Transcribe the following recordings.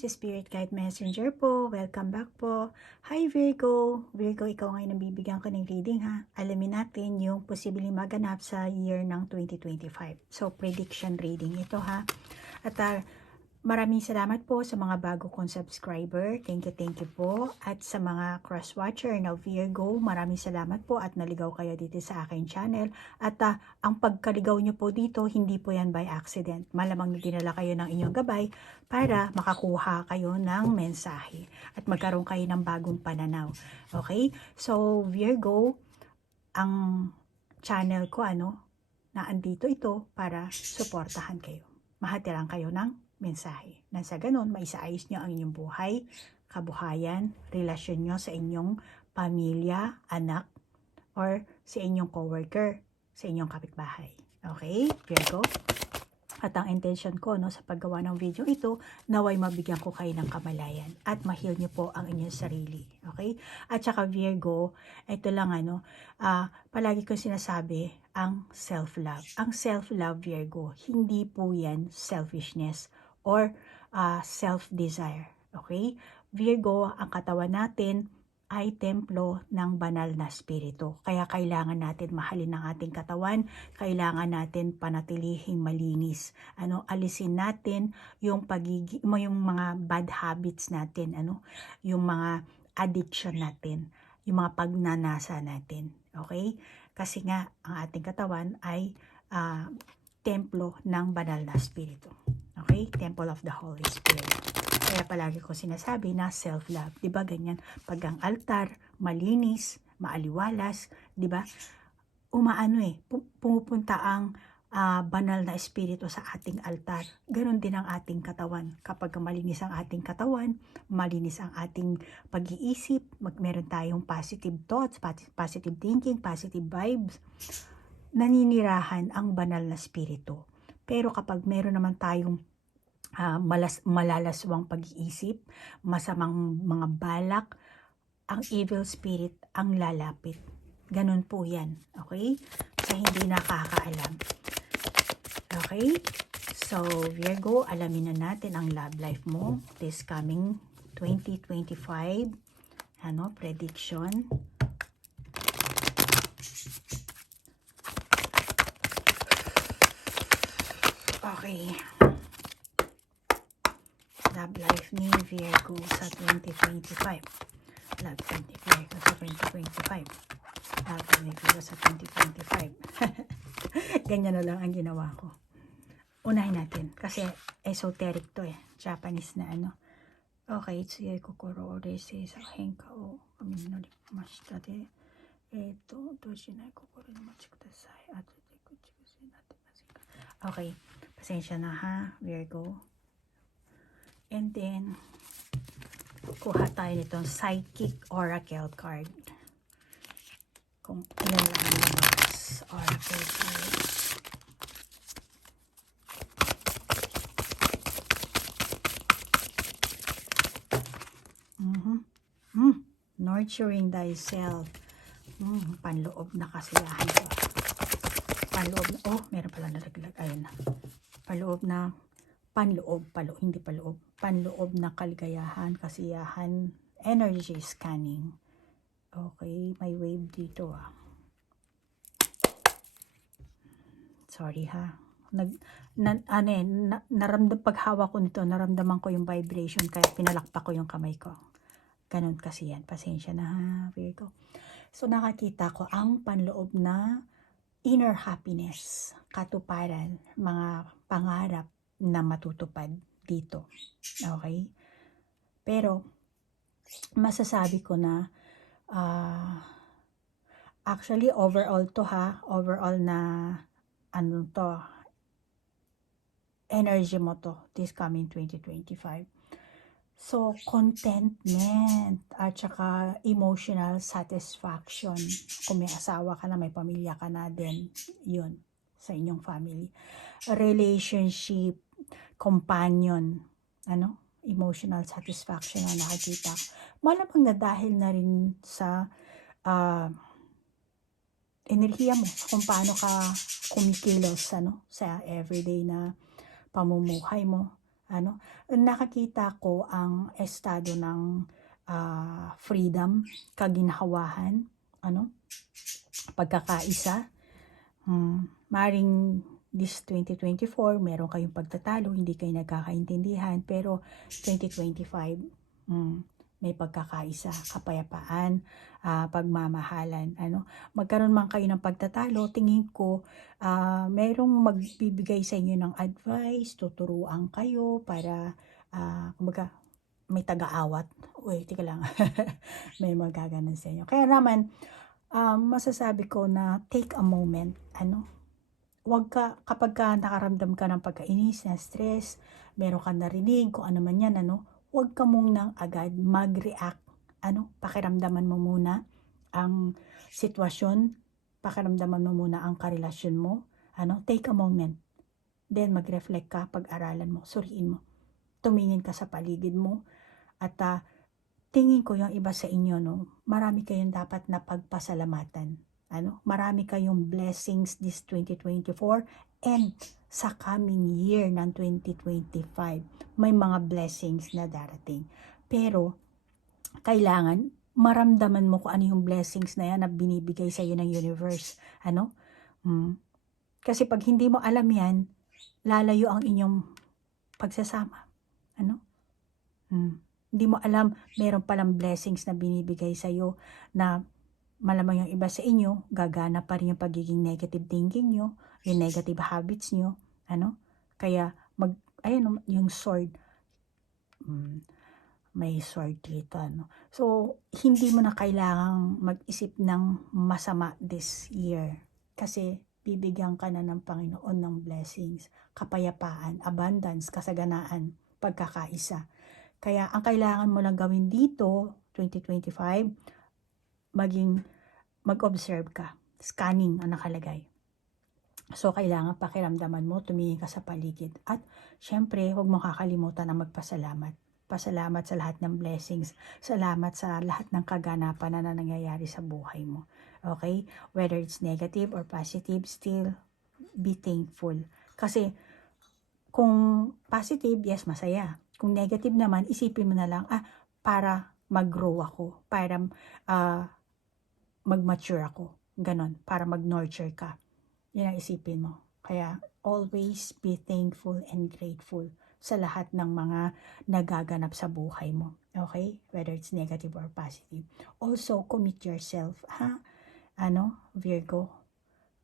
si Spirit Guide Messenger po. Welcome back po. Hi Virgo. Virgo, ikaw ngayon ang bibigyan ko ng reading ha. Alamin natin yung posibleng maganap sa year ng 2025. So, prediction reading ito ha. At maraming salamat po sa mga bago kong subscriber. Thank you po. At sa mga cross-watcher na Virgo, maraming salamat po at naligaw kayo dito sa aking channel. At ang pagkaligaw nyo po dito, hindi po yan by accident. Malamang dinala kayo ng inyong gabay para makakuha kayo ng mensahe at magkaroon kayo ng bagong pananaw. Okay? So, Virgo, ang channel ko na andito ito para suportahan kayo. Mahatiran kayo ng mensahe. Nang sa ganun, maisaayos nyo ang inyong buhay, kabuhayan, relasyon nyo sa inyong pamilya, anak, or sa inyong coworker, sa inyong kapitbahay. Okay, Virgo? At ang intention ko sa paggawa ng video ito, naway mabigyan ko kayo ng kamalayan at ma-heal nyo po ang inyong sarili. Okay? At saka Virgo, ito lang palagi ko sinasabi, ang self-love. Ang self-love, Virgo, hindi po yan selfishness or self-desire. Okay? Virgo, ang katawan natin ay templo ng banal na spirito. Kaya kailangan natin mahalin ang ating katawan, kailangan natin panatilihing malinis. Alisin natin yung yung mga bad habits natin, yung mga addiction natin, yung mga pagnanasa natin. Okay? Kasi nga ang ating katawan ay templo ng banal na spirito. Okay? Temple of the Holy Spirit. Kaya palagi ko sinasabi na self-love. Diba ganyan? Pag ang altar, malinis, maaliwalas, diba? Pumupunta ang banal na espiritu sa ating altar. Ganon din ang ating katawan. Kapag malinis ang ating katawan, malinis ang ating pag-iisip, meron tayong positive thoughts, positive thinking, positive vibes, naninirahan ang banal na espiritu. Pero kapag meron naman tayong malalaswang pag-iisip, masamang mga balak, ang evil spirit ang lalapit. Ganun po yan. Okay? Sa hindi nakakaalam. Okay? So, Virgo, alamin na natin ang love life mo this coming 2025. Prediction. Okay. Love life ni Virgo sa 2025. Love life ni Virgo sa 2025. Love life ni Virgo sa 2025. Ganyan na lang ang ginawa ko. Unahin natin. Kasi esoteric to Japanese na Okay, tsuyoy kokoro o reisei sa henka o kami norimashita de. Dojinai kokoro no machi kudasai. Okay, pasensya na ha, Virgo. And then, kuha tayo nitong Psychic Oracle card. Kung ilan lang ang lumabas. Oracle card. Nurturing thyself. Panloob na kasiyahan ko. Panloob na, meron pala nalaglag. Ayun na. Hindi paloob. Panloob na kaligayahan, kasiyahan, energy scanning. Okay, may wave dito Sorry ha. Pag hawak ko nito, naramdaman ko yung vibration, kaya pinalakpak ko yung kamay ko. Ganun kasi yan. Pasensya na ha, Virgo. So, nakakita ko ang panloob na inner happiness, katuparan, mga pangarap na matutupad dito. Okay? Pero, masasabi ko na actually overall to overall na energy mo to this coming 2025. So, contentment at saka emotional satisfaction. Kung may asawa ka na, may pamilya ka na din, yun, sa inyong family. Relationship, companion, emotional satisfaction na nakikita. Malamang na dahil na rin sa enerhiya mo, kung paano ka kumikilos sa everyday na pamumuhay mo. Ano, nakakita ko ang estado ng freedom, kaginhawahan, ano, pagkakaisa. Maring this 2024, meron kayong pagtatalo, hindi kayo nagkakaintindihan, pero 2025, may pagkakaisa, kapayapaan, pagmamahalan, ano. Magkaroon man kayo ng pagtatalo, tingin ko, merong magbibigay sa inyo ng advice, tuturuan kayo para, kumbaga, may taga-awat. Uy, tika lang. May magaganon sa inyo. Kaya naman, masasabi ko na take a moment, ano, kapag nakaramdam ka ng pagkainis, na stress, meron kang narinig, kung ano man yan, ano, huwag ka munang agad mag-react, ano, pakiramdaman mo muna ang sitwasyon, pakiramdaman mo muna ang karelasyon mo, ano, take a moment, then mag-reflect ka, pag-aralan mo, suriin mo, tumingin ka sa paligid mo, at tingin ko yung iba sa inyo, no, marami kayong dapat na pagpasalamatan. Ano, marami kayong blessings this 2024 and sa coming year ng 2025. May mga blessings na darating. Pero, kailangan maramdaman mo kung ano yung blessings na yan na binibigay sa iyo ng universe. Ano? Kasi pag hindi mo alam yan, lalayo ang inyong pagsasama. Ano? Hindi mo alam, meron palang blessings na binibigay sa iyo na malamang yung iba sa inyo, gagana pa rin yung pagiging negative thinking nyo, yung negative habits nyo, ano? Kaya, ayun, yung sword, may sword dito, ano? So, hindi mo na kailangang mag-isip ng masama this year. Kasi, bibigyan ka na ng Panginoon ng blessings, kapayapaan, abundance, kasaganaan, pagkakaisa. Kaya, ang kailangan mo lang gawin dito, 2025, mag-observe ka. Scanning ang nakalagay. So, kailangan pakiramdaman mo, tumingin ka sa paligid. At, syempre, huwag mo kakalimutan na magpasalamat. Pasalamat sa lahat ng blessings. Salamat sa lahat ng kaganapan na nangyayari sa buhay mo. Okay? Whether it's negative or positive, still be thankful. Kasi, kung positive, yes, masaya. Kung negative naman, isipin mo na lang, para mag-grow ako. Para, mag-mature ako. Ganon, para mag-nurture ka. Yan ang isipin mo. Kaya, always be thankful and grateful sa lahat ng mga nagaganap sa buhay mo. Okay? Whether it's negative or positive. Also, commit yourself, Virgo?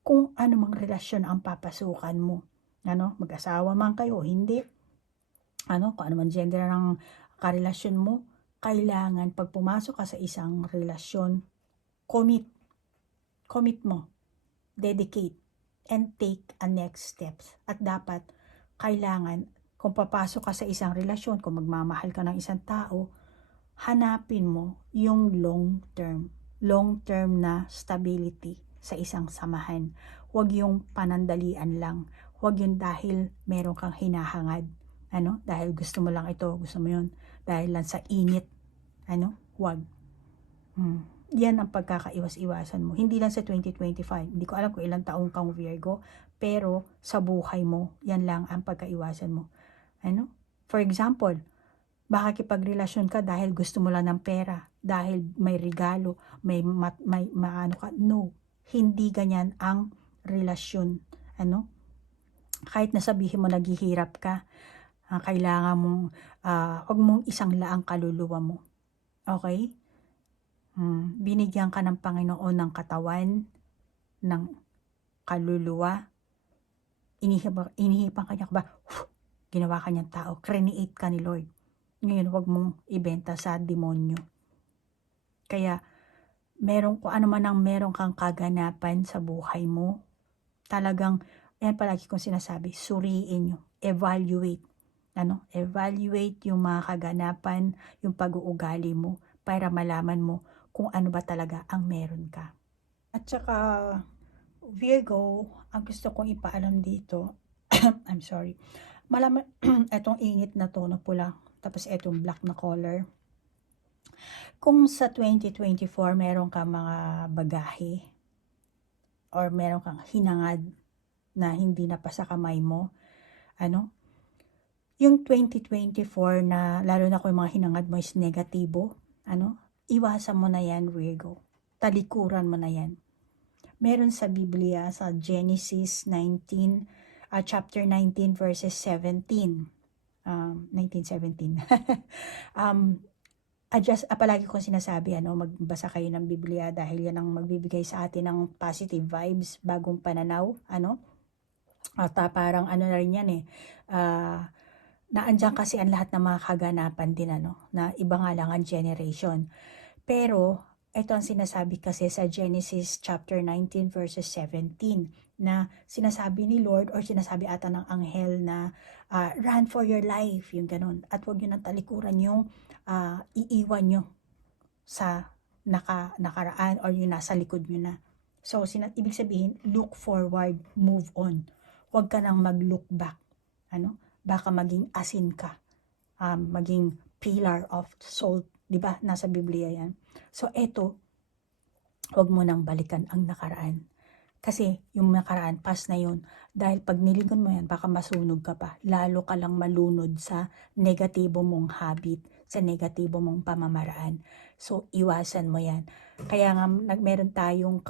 Kung ano mang relasyon ang papasukan mo. Mag-asawa man kayo o hindi. Kung ano man gender ng karelasyon mo, kailangan pag pumasok ka sa isang relasyon, commit mo, dedicate, and take a next steps. At dapat, kailangan, kung papasok ka sa isang relasyon, kung magmamahal ka ng isang tao, hanapin mo yung long term na stability sa isang samahan. Huwag yung panandalian lang. Huwag yung dahil meron kang hinahangad. Dahil gusto mo lang ito, gusto mo yun. Dahil lang sa init. Huwag. Yan ang pagkakaiwas-iwasan mo. Hindi lang sa 2025. Hindi ko alam kung ilang taong kang Virgo, pero sa buhay mo, yan lang ang pagkaiwasan mo. For example, baka kipagrelasyon ka dahil gusto mo lang ng pera, dahil may regalo, may maano ka. No, hindi ganyan ang relasyon. Kahit nasabihin mo naghihirap ka, kailangan mong, huwag mong isang laang kaluluwa mo. Okay? Binigyan ka ng Panginoon ng katawan, ng kaluluwa, inihipan ka niya ba? Ginawa ka niyang tao, create ka ni Lord. Ngayon, huwag mong ibenta sa demonyo. Kaya, kung ano man ang meron kang kaganapan sa buhay mo, talagang, yan palagi kong sinasabi, suriin nyo, evaluate. Evaluate yung mga kaganapan, yung pag-uugali mo, para malaman mo kung ano ba talaga ang meron ka. At saka, Virgo, ang gusto kong ipaalam dito, I'm sorry, malaman, etong init na to na pula, tapos etong black na color. Kung sa 2024 meron ka mga bagahe, or meron kang hinangad na hindi na pa sa kamay mo, yung 2024 na lalo na kung yung mga hinangad mo is negatibo, iwasan mo na yan, Virgo. Talikuran mo na yan. Meron sa Biblia, sa Genesis 19, chapter 19, verses 17. 1917. Palagi kong sinasabi, magbasa kayo ng Biblia dahil yan ang magbibigay sa atin ng positive vibes, bagong pananaw, At parang na rin yan naandyan kasi ang lahat ng mga kaganapan din, na iba nga lang ang generation. Pero, ito ang sinasabi kasi sa Genesis chapter 19 verses 17 na sinasabi ni Lord or sinasabi ata ng anghel na run for your life, yung ganun. At huwag nyo nang talikuran yung iiwan nyo sa nakaraan or yung nasa likod nyo na. So, ibig sabihin, look forward, move on. Huwag ka nang mag-look back. Baka maging asin ka. Maging pillar of salt. Diba? Nasa Biblia yan. So, eto, huwag mo nang balikan ang nakaraan. Kasi, yung nakaraan, past na yun. Dahil pag nilingon mo yan, baka masunog ka pa. Lalo ka lang malunod sa negatibo mong habit, sa negatibo mong pamamaraan. So, iwasan mo yan. Kaya nga, meron tayong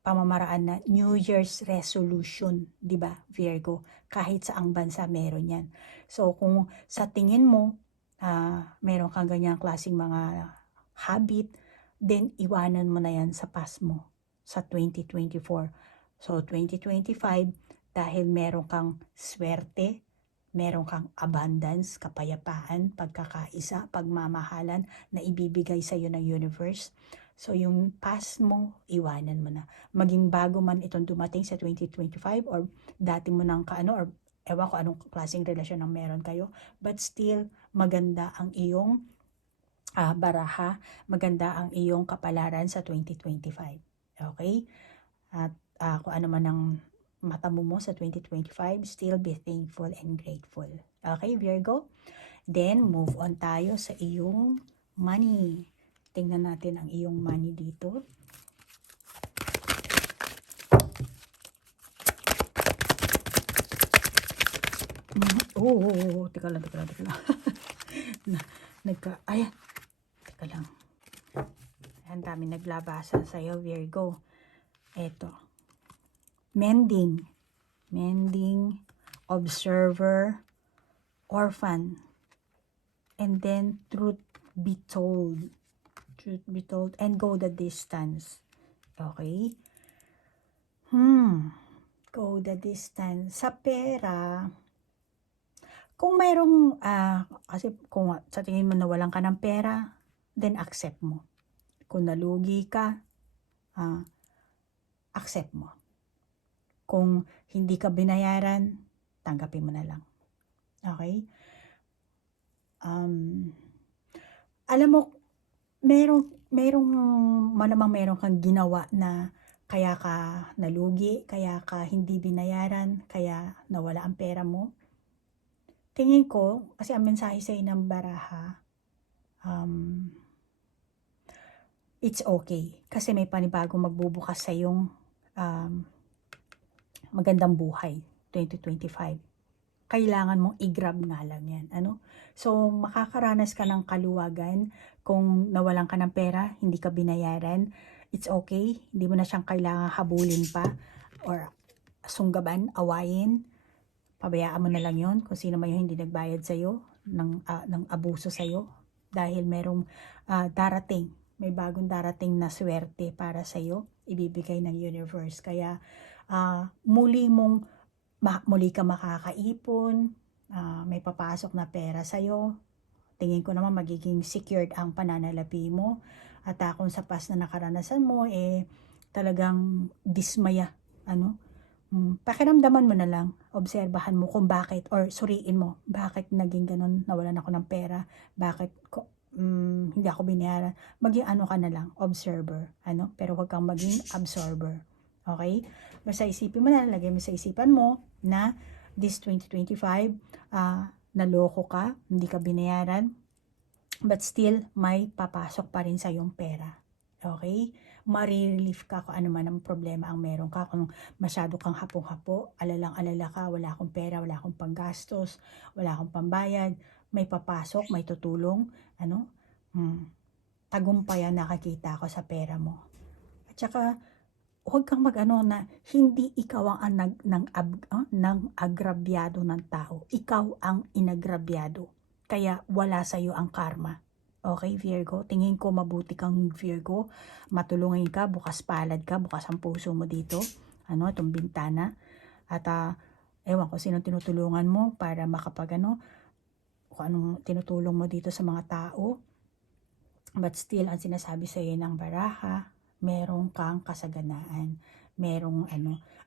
pamamaraan na New Year's resolution, di ba, Virgo? Kahit saang bansa meron yan. So, kung sa tingin mo, meron kang ganyang klaseng mga habit, then iwanan mo na yan sa past mo, sa 2024. So, 2025, dahil meron kang swerte, meron kang abundance, kapayapaan, pagkakaisa, pagmamahalan na ibibigay sa iyo ng universe. So, yung past mo, iwanan mo na. Maging bago man itong dumating sa 2025 or dati mo nang or ewan ko anong klaseng relasyon ang meron kayo, but still, maganda ang iyong baraha, maganda ang iyong kapalaran sa 2025. Okay? At kung ano man ang matamo mo sa 2025, still be thankful and grateful. Okay, Virgo? Then, move on tayo sa iyong money. Tingnan natin ang iyong money dito. Teka lang. Ayan. Teka lang. Ang dami naglabasa sa'yo, Virgo. Eto. Mending, observer, orphan, and then truth be told, and go the distance. Okay? Go the distance. Sa pera, kung mayroong, kasi kung sa tingin mo nawalan ka ng pera, then accept mo. Kung nalugi ka, accept mo. Kung hindi ka binayaran, tanggapin mo na lang. Okay? Alam mo, meron kang ginawa na kaya ka nalugi, kaya ka hindi binayaran, kaya nawala ang pera mo. Tingin ko, kasi ang mensahe sa'yo ng baraha, it's okay. Kasi may panibagong magbubukas sa iyong magandang buhay, 2025. Kailangan mong i-grab nga lang yan. So, makakaranas ka ng kaluwagan kung nawalan ka ng pera, hindi ka binayaran. It's okay. Hindi mo na siyang kailangan habulin pa or sunggaban, awayin. Pabayaan mo na lang yon kung sino man yung hindi nagbayad sa'yo ng abuso sa'yo. Dahil merong darating, may bagong darating na swerte para sa'yo, ibibigay ng universe. Kaya, muli ka makakaipon, may papasok na pera sa'yo. Tingin ko naman magiging secured ang pananalapi mo. At kung sa past na nakaranasan mo, talagang dismaya. Pakiramdaman mo na lang, obserbahan mo kung bakit, or suriin mo, bakit naging ganun, nawalan ako ng pera, bakit hindi ako binayaran. Maging ka na lang, observer. Pero huwag kang maging absorber. Okay? Basta isipin mo na, lagay mo sa isipan mo na this 2025, naloko ka, hindi ka binayaran, but still, may papasok pa rin sa yung pera. Okay? marirelief ka kung ano man ang problema ang meron ka. Kung masyado kang hapong-hapo, alalang-alala ka, wala akong pera, wala akong panggastos, wala akong pambayad, may papasok, may tutulong, ano, tagumpayan nakakita ko sa pera mo. At saka, huwag kang mag-ano na hindi ikaw ang nang agrabyado ng tao. Ikaw ang inagrabyado. Kaya wala sa iyo ang karma. Okay, Virgo? Tingin ko mabuti kang Virgo. Matulungin ka, bukas palad ka, bukas ang puso mo dito. Ano, itong bintana. At ewan ko sinong tinutulungan mo para kung anong tinutulong mo dito sa mga tao. But still, ang sinasabi sa iyo ng baraha, merong kang kasaganaan, merong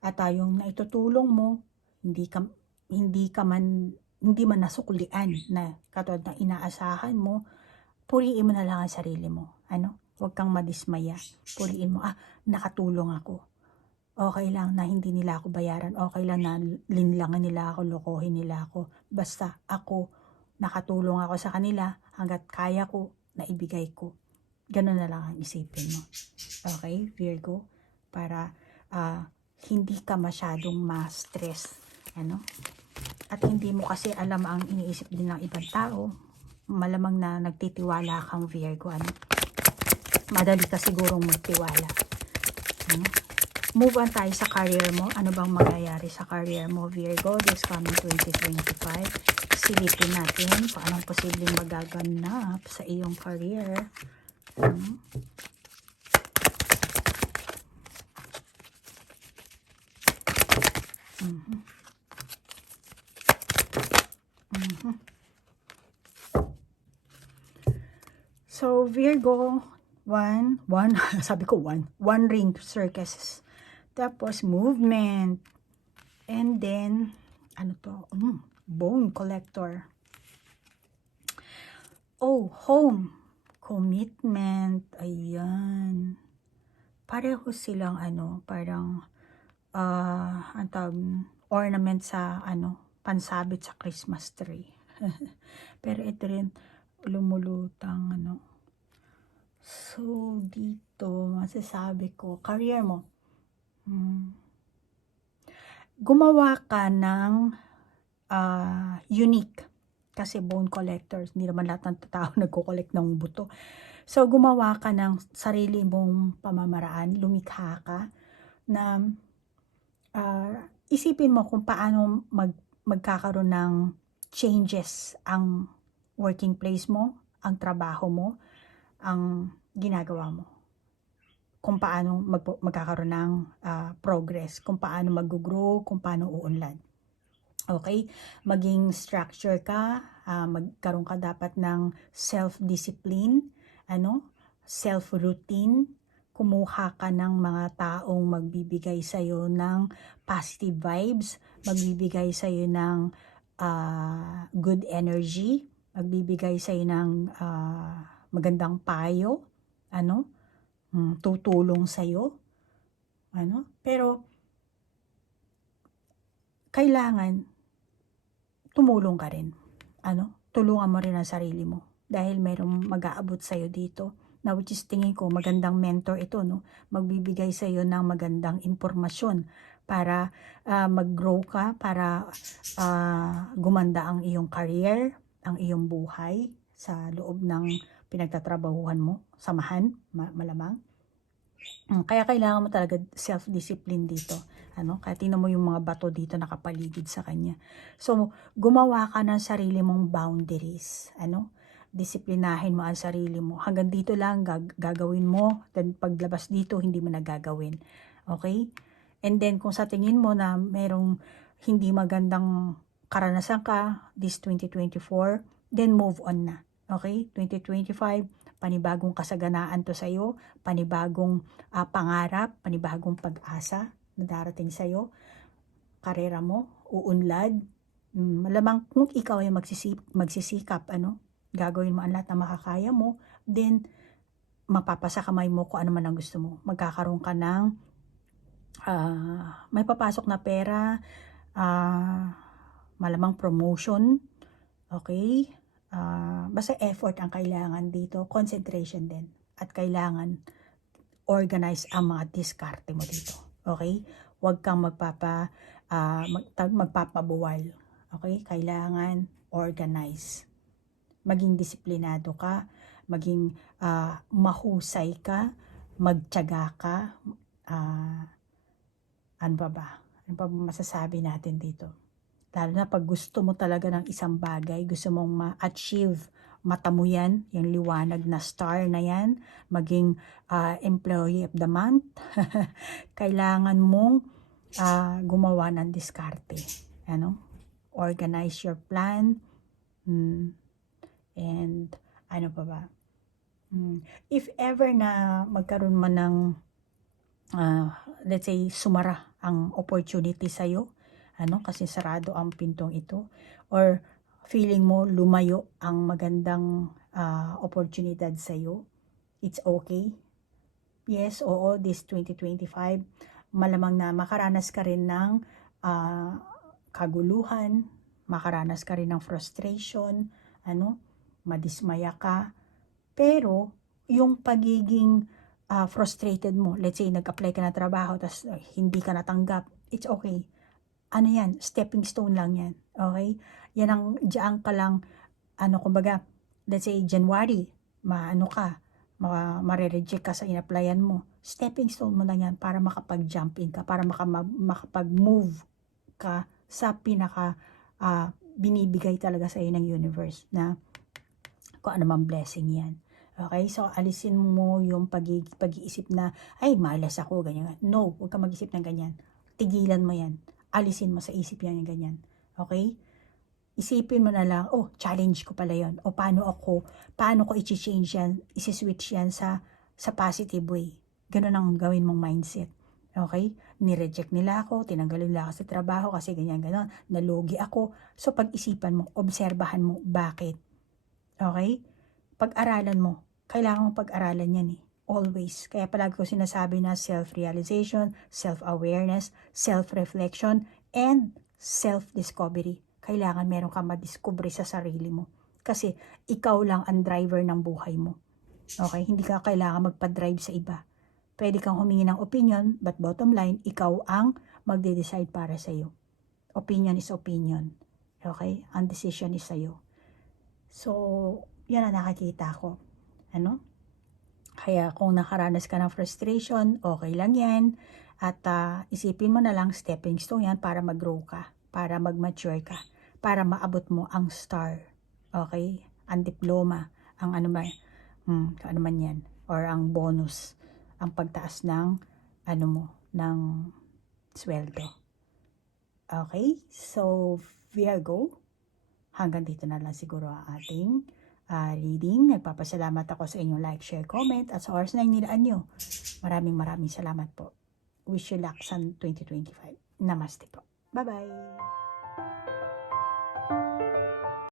at yung naitutulong mo, hindi man nasuklian na katulad ng inaasahan mo, puriin mo na lang ang sarili mo. Huwag kang madismaya. Puriin mo, nakatulong ako. Okay lang na hindi nila ako bayaran, okay lang na linlangan nila ako, lokohin nila ako. Basta ako, nakatulong ako sa kanila hanggat kaya ko, na ibigay ko. Ganun na lang ang isipin mo. Okay, Virgo? Para hindi ka masyadong ma-stress. At hindi mo kasi alam ang iniisip din ng ibang tao. Malamang na nagtitiwala kang Virgo. Madali ka sigurong magtiwala. Move on tayo sa career mo. Ano bang mangyayari sa career mo, Virgo, this coming 2025? Silipin natin kung anong posibleng magaganap sa iyong career. So, Virgo, sabi ko one ring circus. Tapos, movement. And then, bone collector. Oh, home. Commitment. Ayan. Pareho silang parang ornament sa pansabit sa Christmas tree. Pero ito rin lumulutang So dito masasabi ko career mo. Gumawa ka ng unique. Kasi bone collectors, hindi naman lahat ng tao nagko-collect ng buto. So, gumawa ka ng sarili mong pamamaraan, lumikha ka, na isipin mo kung paano magkakaroon ng changes ang working place mo, ang trabaho mo, ang ginagawa mo. Kung paano magkakaroon ng progress, kung paano mag-grow, kung paano uunlad. Okay? Maging structure ka, magkaroon ka dapat ng self-discipline, self-routine, kumuha ka ng mga taong magbibigay sa'yo ng positive vibes, magbibigay sa'yo ng good energy, magbibigay sa'yo ng magandang payo, tutulong sa'yo, pero kailangan tumulong ka rin. Tulungan mo rin ang sarili mo. Dahil mayroong mag-aabot sa'yo dito. Na which is tingin ko magandang mentor ito, Magbibigay sa'yo ng magandang impormasyon para mag-grow ka, para gumanda ang iyong career, ang iyong buhay sa loob ng pinagtatrabahuhan mo, samahan, malamang. Kaya kailangan mo talaga self-discipline dito. Kaya tingnan mo yung mga bato dito nakapaligid sa kanya. So, gumawa ka ng sarili mong boundaries. Disiplinahin mo ang sarili mo. Hanggang dito lang gagawin mo. Then paglabas dito, hindi mo na gagawin. Okay? And then kung sa tingin mo na merong hindi magandang karanasan ka this 2024, then move on na. Okay? 2025, panibagong kasaganaan to sa'yo, panibagong pangarap, panibagong pag-asa na darating sa'yo, karera mo, uunlad. Malamang kung ikaw ay magsisikap, gagawin mo ang lahat na makakaya mo, then mapapasa kamay mo kung ano man ang gusto mo. Magkakaroon ka ng may papasok na pera, malamang promotion, okay? Basta effort ang kailangan dito, concentration din. At kailangan organize ang mga diskarte mo dito. Okay? Huwag kang magpapabuwal. Okay? Kailangan organize. Maging disiplinado ka, maging mahusay ka, magtiyaga ka. Ano ba? Ano pa masasabi natin dito? Lalo na pag gusto mo talaga ng isang bagay, gusto mong ma-achieve, mata mo yan, yung liwanag na star na yan, maging employee of the month, kailangan mong gumawa ng diskarte. Organize your plan, and ano pa ba? If ever na magkaroon man ng let's say sumara ang opportunity sa'yo, kasi sarado ang pintong ito, or feeling mo lumayo ang magandang oportunidad sa'yo, it's okay. Yes, oo, this 2025, malamang na makaranas ka rin ng kaguluhan, makaranas ka rin ng frustration, madismaya ka, pero yung pagiging frustrated mo, let's say nag-apply ka na trabaho tapos hindi ka natanggap, it's okay. Yan, stepping stone lang yan. Okay? Yan ang, diyan ka lang, kumbaga, let's say January, marereject ka sa in-applyan mo. Stepping stone mo lang yan para makapag-jump in ka, para makapag-move ka sa pinaka binibigay talaga sa iyo ng universe na kung ano man blessing yan. Okay? So, alisin mo yung pag-iisip na, ay, malas ako, ganyan. No, huwag ka mag-isip ng ganyan. Tigilan mo yan. Alisin mo sa isip yan yung ganyan. Okay? Isipin mo na lang, challenge ko pala yun. O paano ko i-change yan, isi-switch yan sa positive way. Ganun ang gawin mong mindset. Okay? Ni-reject nila ako, tinanggalin nila ako sa trabaho kasi ganyan, nalugi ako. So, pag-isipan mo, obserbahan mo, bakit? Okay? Pag-aralan mo. Kailangan mong pag-aralan yan always. Kaya palagi ko sinasabi na self-realization, self-awareness, self-reflection, and self-discovery. Kailangan meron kang madiscovery sa sarili mo. Kasi ikaw lang ang driver ng buhay mo. Okay? Hindi ka kailangan magpa-drive sa iba. Pwede kang humingi ng opinion, but bottom line, ikaw ang magde-decide para sa iyo. Opinion is opinion. Okay? Ang decision is sa iyo. So, yan ang nakakita ko. Kaya kung nakaranas ka ng frustration, okay lang yan. At isipin mo na lang, stepping stone yan para mag-grow ka, para mag-mature ka, para maabot mo ang star. Okay? Ang diploma, ang ano man yan, or ang bonus, ang pagtaas ng, ng sweldo. Okay? So, Virgo, hanggang dito na lang siguro ang ating reading. Nagpapasalamat ako sa inyong like, share, comment at sa oras na inilaan nyo. Maraming salamat po. Wish you luck sa 2025. Namaste po. Bye-bye!